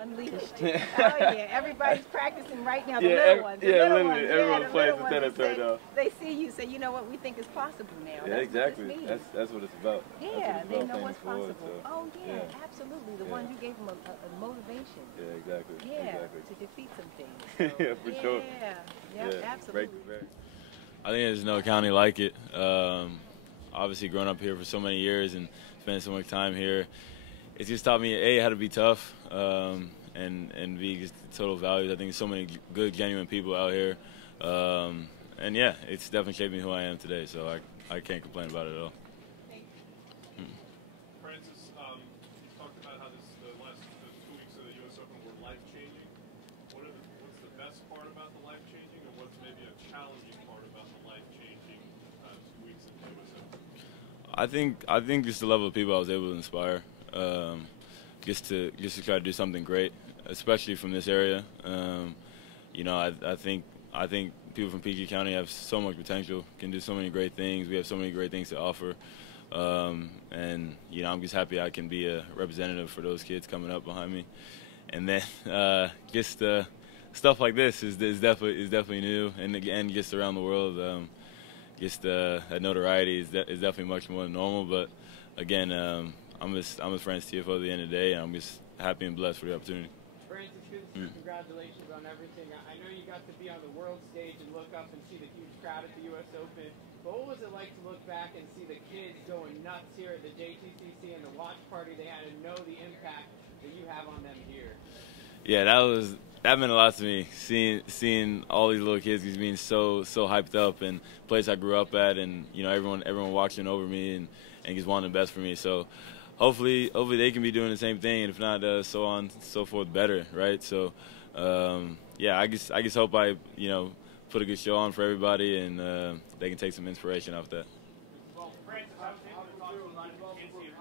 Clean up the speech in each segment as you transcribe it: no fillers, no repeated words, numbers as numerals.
Unleashed. Oh yeah, everybody's practicing right now. The Yeah, little ones. The little literally, ones. everyone The plays little the ones. tennis right now. They see you, say, you know what, we think is possible now. Yeah, That's exactly. What this means. That's what it's about. Yeah, That's what they it's about, know paying what's it forward, possible. so, Oh yeah, absolutely. The ones you gave them a motivation. Yeah, exactly. Yeah, exactly. to defeat some things. So, Yeah, for sure. Yeah, absolutely. I think there's no county like it. Obviously, growing up here for so many years and spending so much time here, it's just taught me how to be tough and be just total values. I think there's so many good, genuine people out here, and yeah, it's definitely shaped me who I am today. So I can't complain about it at all. Francis, you talked about how the last 2 weeks of the U.S. Open were life-changing. What's the best part about the life-changing, and what's maybe a challenging part about the life-changing 2 weeks of the U.S. Open? I think just the level of people I was able to inspire, just to try to do something great, especially from this area. I think people from PG County have so much potential, can do so many great things. We have so many great things to offer, and I'm just happy I can be a representative for those kids coming up behind me. And then just stuff like this is definitely new, and just around the world. That notoriety is definitely much more than normal. But again, I'm just friends Tiafoe at the end of the day, and I'm just happy and blessed for the opportunity. Francis, congratulations on everything. I know you got to be on the world stage and look up and see the huge crowd at the U.S. Open. But what was it like to look back and see the kids going nuts here at the JTCC and the watch party they had, and know the impact that you have on them here? Yeah, that meant a lot to me. Seeing all these little kids just being so hyped up, and place I grew up at, and everyone watching over me and just wanting the best for me. So hopefully they can be doing the same thing, and if not, so on and so forth, better, right? So I just hope I put a good show on for everybody, and they can take some inspiration off that. Well, Francis, I was able to talk to a lot of the kids here.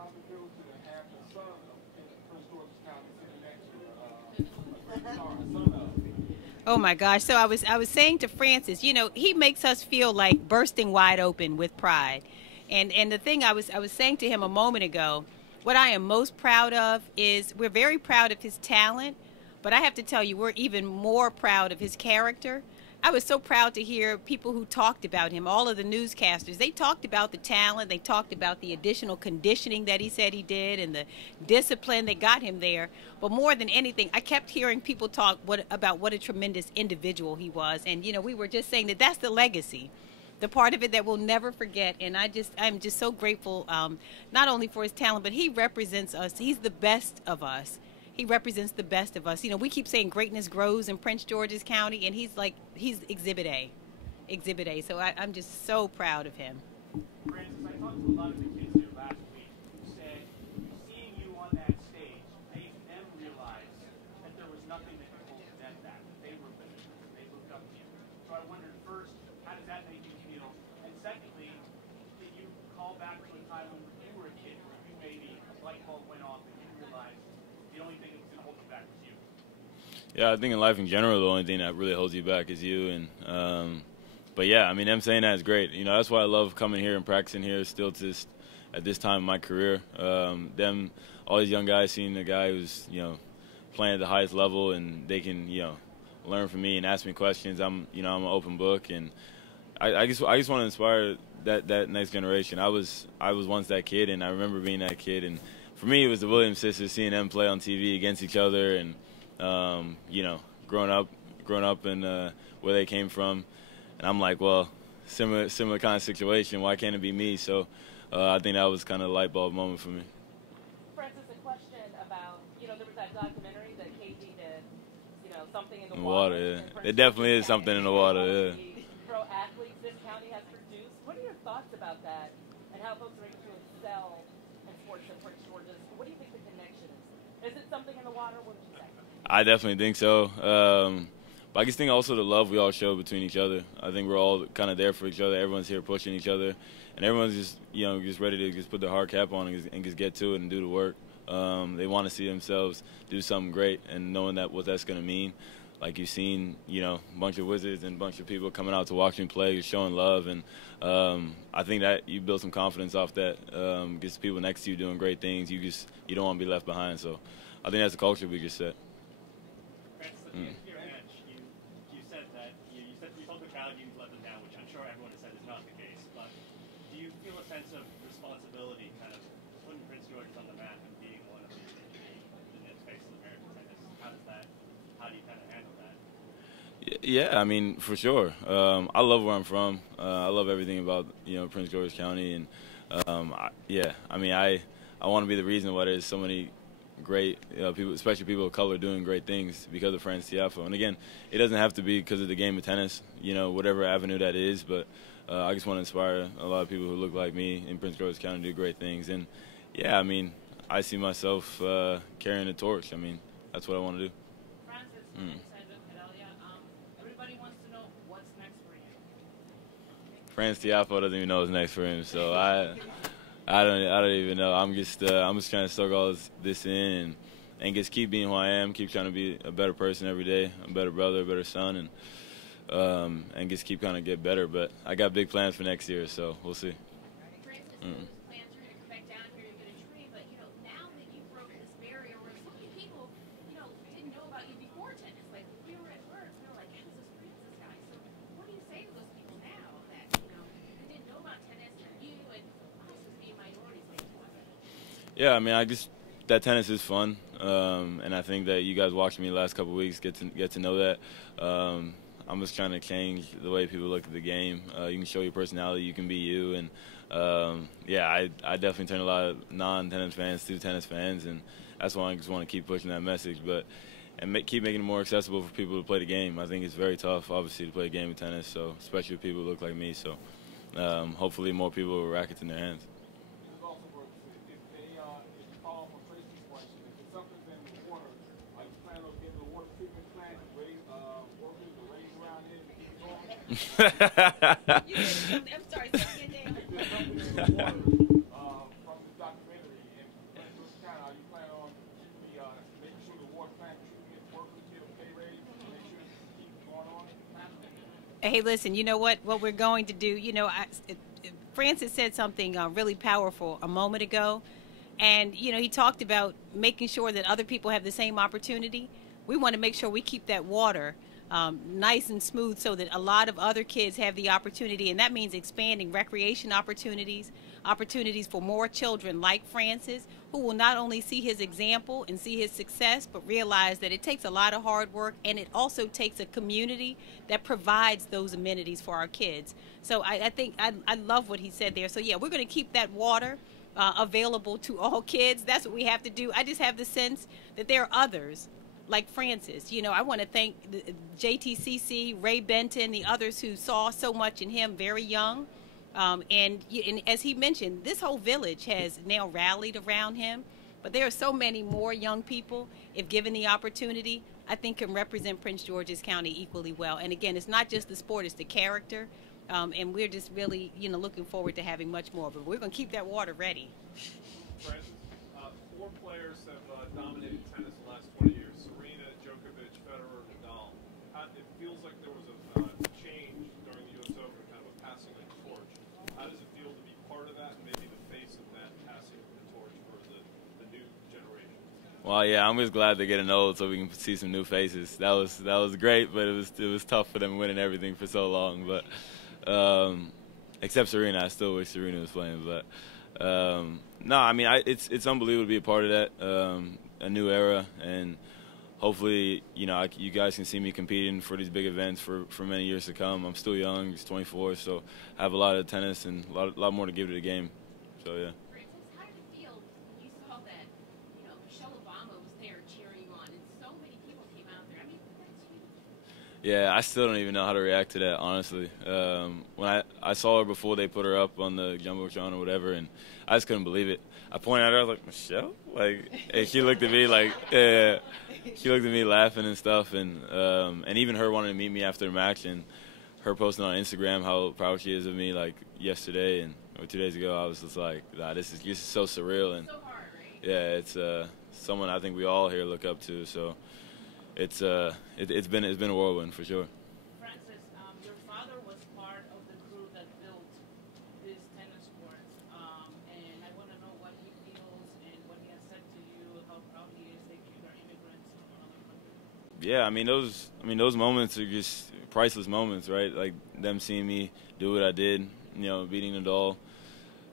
Oh my gosh! So I was saying to Francis, he makes us feel like bursting wide open with pride, and the thing I was saying to him a moment ago, what I am most proud of is we're very proud of his talent, but I have to tell you, we're even more proud of his character. I was so proud to hear people who talked about him, all of the newscasters. They talked about the talent. They talked about the additional conditioning that he said he did and the discipline that got him there. But more than anything, I kept hearing people talk about what a tremendous individual he was. And, we were just saying that that's the legacy, the part of it that we'll never forget. And I'm just so grateful, not only for his talent, but he represents us. He's the best of us. He represents the best of us. We keep saying greatness grows in Prince George's County, and he's Exhibit A. Exhibit A. So I'm just so proud of him. Francis, I talked to a lot of the kids here last week who said seeing you on that stage made them realize that there was nothing that could hold them back, that they were finished, that they looked up to you. So I wondered, first, how does that make you feel? And secondly, did you call back to a time when you were a kid where you maybe a light bulb went off and you realized the only thing that was going to hold you back was you? Yeah, I think in life in general, the only thing that really holds you back is you. But yeah, I mean, them saying that is great. That's why I love coming here and practicing here still at this time in my career. All these young guys seeing a guy who's, playing at the highest level, and they can, learn from me and ask me questions. I'm an open book, and I just want to inspire that next generation. I was once that kid, and I remember being that kid, and for me, it was the Williams sisters, seeing them play on TV against each other, and growing up in where they came from, and I'm like, well, similar kind of situation. Why can't it be me? So I think that was kind of a light bulb moment for me. Francis, a question about there was that documentary that Casey did, something in the water. Yeah, it definitely is something in the water. Yeah. Pro athletes this county has produced. What are your thoughts about that, and how folks are able to excel in sports in Prince George's? What do you think the connection is? Is it something in the water? What would you say? I definitely think so. But I just think also the love we all show between each other. I think we're all kind of there for each other. Everyone's here pushing each other, and everyone's just ready to just put their hard cap on and just get to it and do the work. They want to see themselves do something great, and knowing what that's going to mean. Like you've seen, a bunch of Wizards and a bunch of people coming out to watch me play, showing love, and I think that you build some confidence off that. Gets people next to you doing great things. You don't want to be left behind. So I think that's the culture we just set. Mm. Your match, you said that you said you told the crowd you let them down, which I'm sure everyone has said is not the case. But do you feel a sense of responsibility, kind of putting Prince George's on the map and being one of the next face of American tennis? How do you kind of handle that? Yeah, I mean, for sure. I love where I'm from. I love everything about Prince George's County, and I want to be the reason why there's so many great people, especially people of color, doing great things because of France Tiafoe. And again, it doesn't have to be because of the game of tennis, whatever avenue that is. But I just want to inspire a lot of people who look like me in Prince George's County to do great things. And yeah, I mean, I see myself carrying the torch. I mean, that's what I want to do. Francis, everybody wants to know what's next for you. France Tiafoe doesn't even know what's next for him, so I don't even know. I'm just trying to soak all this in and just keep being who I am, keep trying to be a better person every day, a better brother, a better son, and just keep kind of get better. But I got big plans for next year, so we'll see. Francis, those plans are going to come back down here, you're going to train, but now that you've broken this barrier where so many people, didn't know about you before tennis, like we were at first, we were like, who's this Francis guy? So what do you say to those people now that, they didn't know about tennis and you and us as being minorities like you? Yeah, I mean, that tennis is fun, and I think that you guys watching me the last couple of weeks get to know that. I'm just trying to change the way people look at the game. You can show your personality, you can be you, and I definitely turn a lot of non-tennis fans to tennis fans, and that's why I just want to keep pushing that message. Keep making it more accessible for people to play the game. I think it's very tough, obviously, to play a game of tennis, so especially if people look like me. So hopefully more people with rackets in their hands. I'm sorry, say again, David. Hey, listen, you know what we're going to do? Francis said something really powerful a moment ago. And, he talked about making sure that other people have the same opportunity. We want to make sure we keep that water nice and smooth so that a lot of other kids have the opportunity. And that means expanding recreation opportunities for more children like Francis, who will not only see his example and see his success, but realize that it takes a lot of hard work, and it also takes a community that provides those amenities for our kids. So I think I love what he said there. So, yeah, we're going to keep that water available to all kids. That's what we have to do. I just have the sense that there are others like Francis. I want to thank JTCC, Ray Benton, the others who saw so much in him very young. And as he mentioned, this whole village has now rallied around him. But there are so many more young people, if given the opportunity, I think can represent Prince George's County equally well. And again, it's not just the sport, it's the character. And we're just really, looking forward to having much more of it. We're going to keep that water ready. Francis, 4 players have dominated tennis the last 20 years. Serena, Djokovic, Federer, Nadal. It feels like there was a change during the U.S. Open, kind of a passing of the torch. How does it feel to be part of that and maybe the face of that passing of the torch for the new generation? Well, yeah, I'm just glad they're getting old so we can see some new faces. That was great, but it was tough for them winning everything for so long. But except Serena, I still wish Serena was playing. But no, I mean, it's unbelievable to be a part of that, a new era, and hopefully, you guys can see me competing for these big events for many years to come. I'm still young, just 24, so I have a lot of tennis and a lot more to give to the game. So yeah. Francis, how did it feel when you saw that, Michelle Obama was there cheering you on, and so many people came out there? I mean, that's huge. Yeah, I still don't even know how to react to that, honestly. When I saw her before they put her up on the Jumbotron or whatever, and I just couldn't believe it. I pointed at her, I was like, Michelle? And she looked at me like, yeah. She looked at me laughing and stuff, and even her wanting to meet me after the match, and her posting on Instagram how proud she is of me, like yesterday or 2 days ago. I was just like, nah, this is so surreal, and So hard, right? yeah, it's someone I think we all here look up to. So it's been a whirlwind for sure. Francis, your father was part of the crew that built this tennis court, and I want to know what he feels and what he has said to you, how proud he is that you are immigrants from another country. Yeah, I mean those moments are just priceless moments, right? Like them seeing me do what I did, beating Nadal.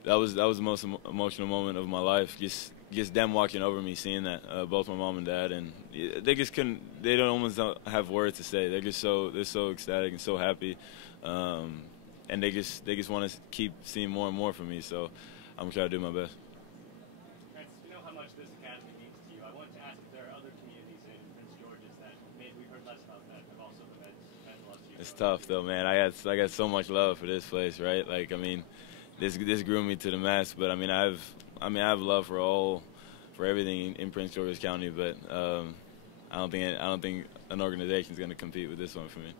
That was the most emotional moment of my life. Just them watching over me, seeing that, both my mom and dad, and they just couldn't. They don't have words to say. They're so ecstatic and so happy, and they just want to keep seeing more and more from me. So I'm gonna try to do my best. You know how much this academy means to you. I wanted to ask if there are other communities in Prince George's that maybe we've heard less about that have also meant a lot to you. It's tough though, man. I got so much love for this place, right? Like, I mean, this grew me to the max. But I have love for everything in Prince George's County. But I don't think an organization is going to compete with this one for me.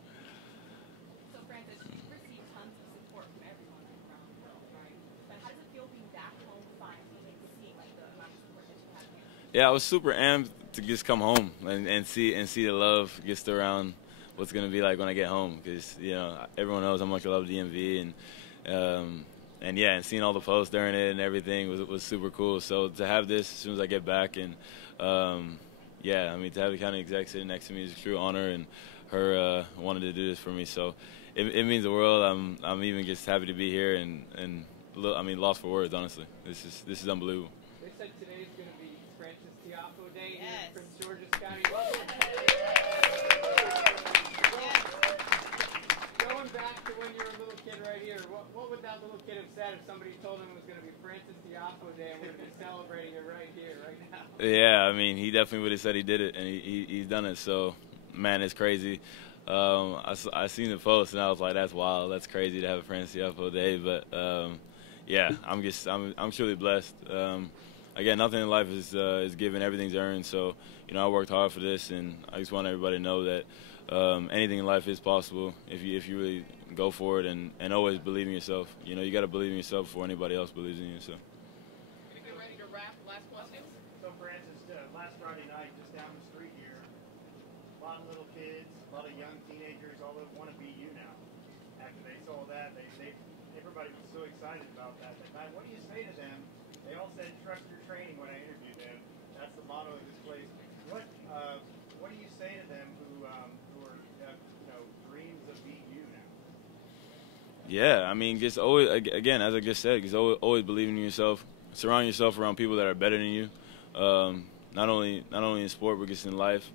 So, Francis, you've received tons of support from everyone around the world, right? But how does it feel being back home finally and seeing like the amount of support that you have here? Yeah, I was super amped to just come home and see the love just around what's going to be like when I get home, because everyone knows how much I love DMV, and yeah, and seeing all the posts during it and everything was super cool. So to have this as soon as I get back, and yeah, I mean, to have the county exec sitting next to me is a true honor, and her wanted to do this for me, so it means the world. I'm even just happy to be here, and I mean, lost for words, honestly. This is unbelievable. They said today's going to be Francis Tiafoe Day here Yes. in Prince George's County. Going back to when you were a little kid right here, what would that little kid have said if somebody told him it was going to be Francis Tiafoe Day and we'd be celebrating it right here, right now? Yeah, I mean, he definitely would have said he did it, and he's done it. So, man, it's crazy. I seen the post, and I was like, that's wild. That's crazy to have a Francis Tiafoe Day. But yeah, I'm truly blessed. Again, nothing in life is given; everything's earned. So, I worked hard for this, and I just want everybody to know that anything in life is possible if you really go for it, and always believe in yourself. You got to believe in yourself before anybody else believes in you. So. Gonna get ready to wrap. Last question. So, Francis, last Friday night, just down the street here, a lot of little kids, a lot of young teenagers, all that want to be you now. After they saw that, everybody was so excited about that. What do you say to them? They all said, trust your training when I interviewed them. That's the motto of this place. What do you say to them who are dreams of being you now? Yeah, I mean, just always, again, as I just said, just always believing in yourself. Surround yourself around people that are better than you. Not only in sport, but just in life.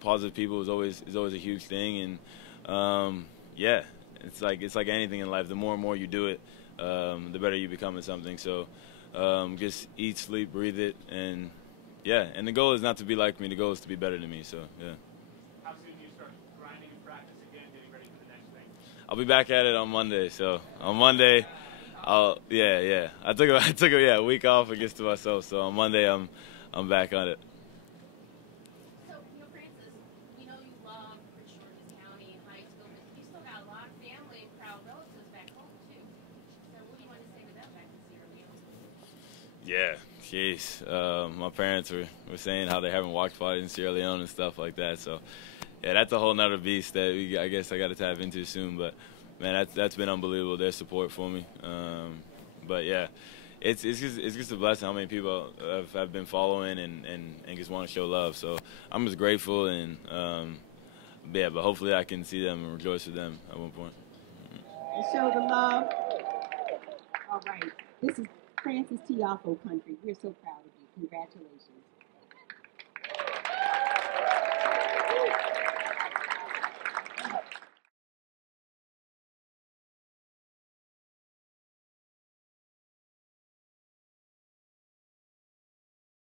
Positive people is always a huge thing, and yeah, it's like anything in life. The more and more you do it, the better you become at something. So just eat, sleep, breathe it, and yeah. And the goal is not to be like me. The goal is to be better than me. So yeah. How soon do you start grinding and practice again, getting ready for the next thing? I'll be back at it on Monday. So on Monday, yeah. I took a week off against to myself. So on Monday, I'm back on it. So, Francis, we know you love Prince George's County and high school, but you still got a lot of family and proud relatives back home, too. So what do you want to say to them back in Sierra Leone? Yeah, jeez. My parents were saying how they haven't watched fight in Sierra Leone and stuff like that. So, yeah, that's a whole nother beast that I guess I got to tap into soon. But, man, that's been unbelievable, their support for me. But, yeah, it's just a blessing how many people have been following and just want to show love. So I'm just grateful, and, yeah, but hopefully I can see them and rejoice with them at one point. And show the love. All right. This is Francis Tiafoe country. We're so proud of you. Congratulations.